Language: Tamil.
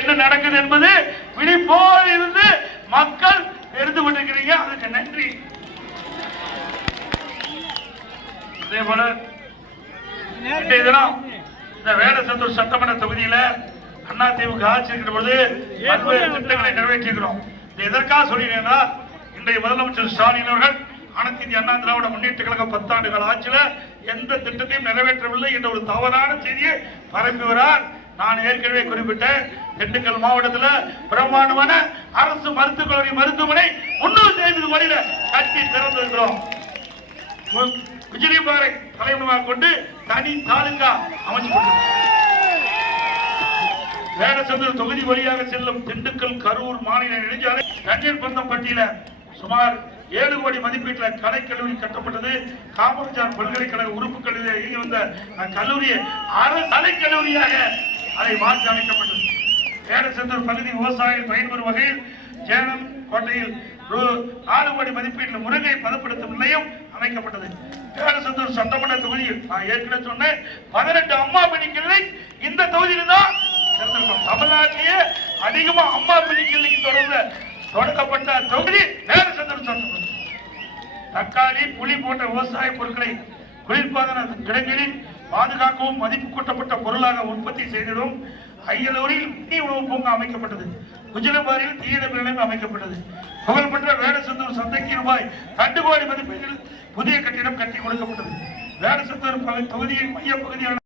என்ன நடக்குது என்பது விழிப்போடு இருந்து மக்கள் தெரிந்து கொண்டிருக்கிறீங்க. அதுக்கு நன்றி. அதே போல இன்றைய தினம் இந்த வேடசந்தூர் சட்டமன்ற தொகுதியில அதிமுக ஆட்சி இருக்கிற பொழுது பல்வேறு திட்டங்களை நிறைவேற்றியிருக்கிறோம். எதற்காக சொல்லினா இன்றைய முதலமைச்சர் ஸ்டாலின் அவர்கள் அனைத்து இந்திய அண்ணா திராவிட முன்னேற்ற கழகம் 10 ஆண்டுகள் ஆட்சியில எந்த திட்டத்தையும் நிறைவேற்றவில்லை என்ற ஒரு தவறான செய்தியை பரப்பி வரார். நான் ஏற்கனவே குறிப்பிட்ட திண்டுக்கல் மாவட்டத்தில் பிரமாண்டமான அரசு மருத்துவக் கல்லூரி மருத்துவமனை 350 கோடியில கட்டி திறந்திருக்கிறோம். விஜயபாறை தலைமையாக கொண்டு தனி தாலுகா அமைச்சு வேடசந்தூர் தொகுதி வழியாக செல்லும் திண்டுக்கல் கரூர் மாநில நெடுஞ்சாலை தண்ணீர் பந்தம் பட்டியல சுமார் 7 கோடி மதிப்பீட்டில் கலைக்கல்லூரி கட்டப்பட்டது. காமராஜர் பல்கலைக்கழக உறுப்பு கல்லூரியில் இயங்கி வந்த கல்லூரி கலைக்கல்லூரியாக அதை மாற்றி அமைக்கப்பட்டது. வேடசந்தூர் பகுதி விவசாயிகள் பயன்பெறும் வகையில் சேலம் கோட்டையில் 4 கோடி மதிப்பீட்டில் முருங்கை பதப்படுத்தும் நிலையம் அமைக்கப்பட்டது. வேடசந்தூர் சட்டமன்ற தொகுதியில் நான் ஏற்கனவே சொன்னேன் 18 அம்மா மினி கிளினிக் இந்த தொகுதியில் தான் தமிழ்நாட்டிலேயே அதிகமா அம்மா மினி கிளினிக் தொடங்கப்பட்ட தொகுதி வேடசந்தூர் சட்டமன்ற. தக்காளி புளி போன்ற விவசாய பொருட்களை குளிர்பாதன கிடங்களில் பாதுகாக்கவும் மதிப்பு கூட்டப்பட்ட பொருளாக உற்பத்தி செய்திடும் அய்யலூரில் தீ உணவு பூங்கா அமைக்கப்பட்டது. குஜிலபாரியில் தீயணைப்பு நிலையம் அமைக்கப்பட்டது. புகழ்பெற்ற வேடசந்தூர் சந்தைக்கு ரூபாய் 2 கோடி மதிப்பீட்டில் புதிய கட்டிடம் கட்டி கொடுக்கப்பட்டது. வேடசந்தூர் தொகுதியின் மைய பகுதியான